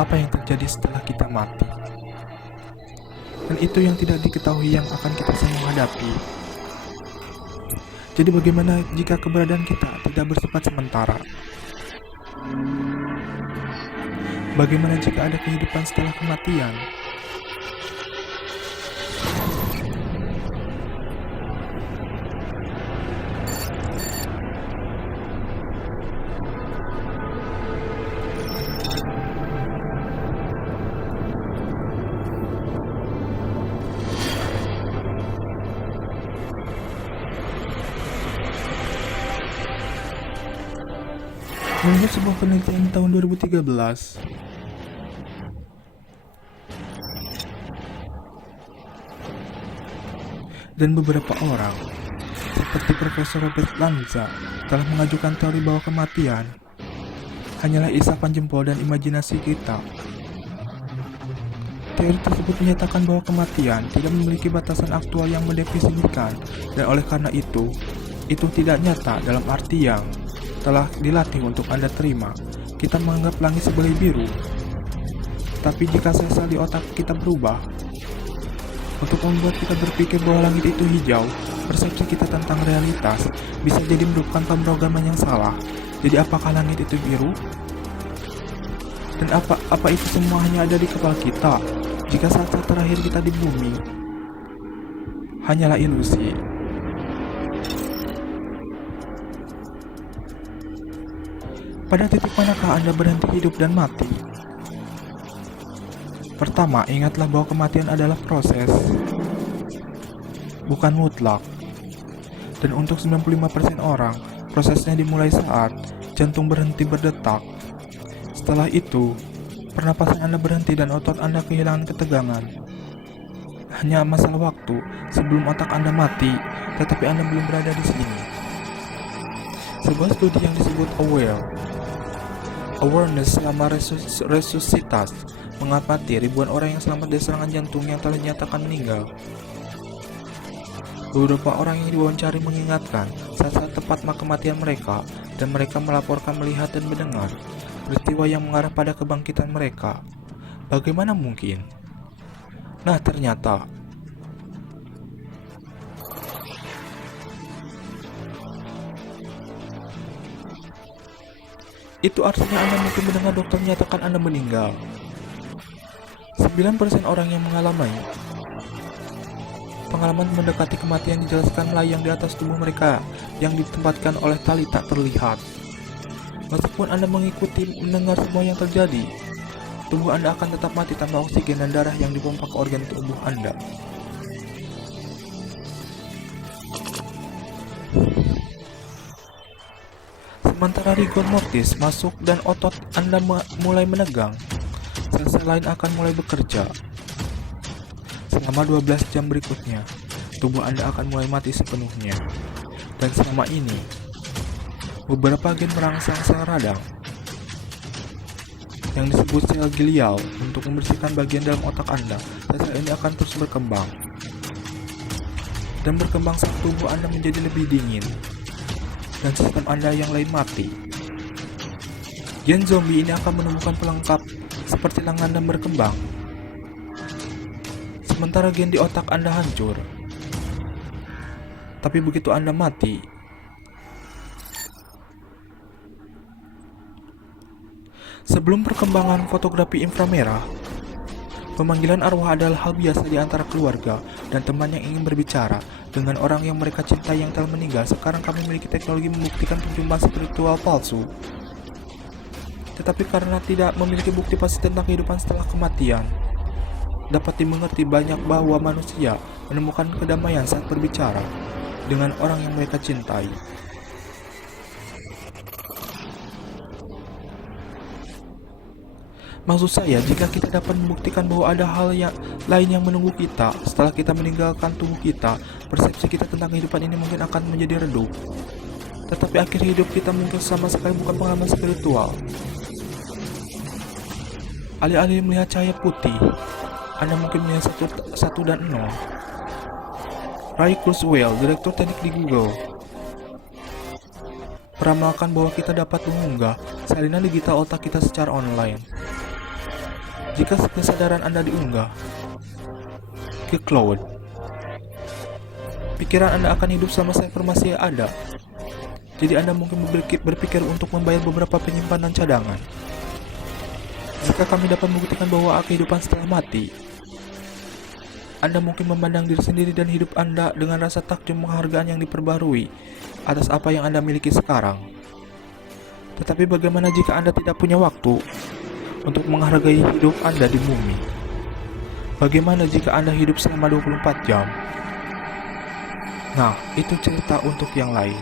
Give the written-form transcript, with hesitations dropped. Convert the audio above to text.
apa yang terjadi setelah kita mati. Dan itu yang tidak diketahui yang akan kita semua hadapi. Jadi bagaimana jika keberadaan kita tidak bersifat sementara? Bagaimana jika ada kehidupan setelah kematian? Menurut sebuah penelitian tahun 2013, dan beberapa orang, seperti Profesor Robert Lanza, telah mengajukan teori bahwa kematian hanyalah isapan jempol dan imajinasi kita. Teori tersebut menyatakan bahwa kematian tidak memiliki batasan aktual yang mendefinisikan, dan oleh karena itu tidak nyata dalam arti yang telah dilatih untuk Anda terima. Kita menganggap langit sebelah biru, tapi jika sel-sel di otak kita berubah untuk membuat kita berpikir bahwa langit itu hijau, persepsi kita tentang realitas bisa jadi merupakan pemrograman yang salah. Jadi apakah langit itu biru? Dan apa itu semua hanya ada di kepala kita? Jika saat-saat terakhir kita di bumi hanyalah ilusi. Pada titik manakah Anda berhenti hidup dan mati? Pertama, ingatlah bahwa kematian adalah proses, bukan mutlak. Dan untuk 95% orang, prosesnya dimulai saat jantung berhenti berdetak. Setelah itu, pernapasan Anda berhenti dan otot Anda kehilangan ketegangan. Hanya masalah waktu sebelum otak Anda mati, tetapi Anda belum berada di sini. Sebuah studi yang disebut Awareness selama resusitasi mengamati ribuan orang yang selamat dari serangan jantung yang telah dinyatakan meninggal. Beberapa orang yang diwawancari mengingatkan saat-saat tepat kematian mereka, dan mereka melaporkan melihat dan mendengar peristiwa yang mengarah pada kebangkitan mereka. Bagaimana mungkin? Nah, ternyata itu artinya Anda mungkin mendengar dokter menyatakan Anda meninggal. 9% orang yang mengalami pengalaman mendekati kematian dijelaskan melayang di atas tubuh mereka yang ditempatkan oleh tali tak terlihat. Meskipun Anda mengikuti mendengar semua yang terjadi, tubuh Anda akan tetap mati tanpa oksigen dan darah yang dipompa ke organ tubuh Anda. Sementara rigor mortis masuk dan otot Anda mulai menegang, sel-sel lain akan mulai bekerja. Selama 12 jam berikutnya, tubuh Anda akan mulai mati sepenuhnya. Dan selama ini, beberapa gen merangsang sel radang yang disebut sel glial untuk membersihkan bagian dalam otak Anda, dan sel ini akan terus berkembang. Dan berkembang saat tubuh Anda menjadi lebih dingin, dan sistem Anda yang lain mati. Gen zombie ini akan menemukan pelengkap seperti lengan dan berkembang. Sementara gen di otak Anda hancur. Tapi begitu Anda mati, sebelum perkembangan fotografi inframerah, pemanggilan arwah adalah hal biasa di antara keluarga dan teman yang ingin berbicara dengan orang yang mereka cintai yang telah meninggal. Sekarang kami memiliki teknologi membuktikan perjumpaan spiritual palsu. Tetapi karena tidak memiliki bukti pasti tentang kehidupan setelah kematian, dapat dimengerti banyak bahwa manusia menemukan kedamaian saat berbicara dengan orang yang mereka cintai. Maksud saya, jika kita dapat membuktikan bahwa ada hal lain yang menunggu kita setelah kita meninggalkan tubuh kita, persepsi kita tentang kehidupan ini mungkin akan menjadi redup. Tetapi akhir hidup kita mungkin sama sekali bukan pengalaman spiritual. Alih-alih melihat cahaya putih, Anda mungkin melihat 1 dan 0. Ray Kurzweil, direktur teknik di Google, meramalkan bahwa kita dapat mengunggah salinan digital otak kita secara online. Jika kesadaran Anda diunggah ke cloud, pikiran Anda akan hidup selama server masih ada. Jadi Anda mungkin berpikir untuk membayar beberapa penyimpanan cadangan. Jika kami dapat membuktikan bahwa kehidupan setelah mati, Anda mungkin memandang diri sendiri dan hidup Anda dengan rasa takjub penghargaan yang diperbarui atas apa yang Anda miliki sekarang. Tetapi bagaimana jika Anda tidak punya waktu untuk menghargai hidup Anda di bumi? Bagaimana jika Anda hidup selama 24 jam? Nah, itu cerita untuk yang lain.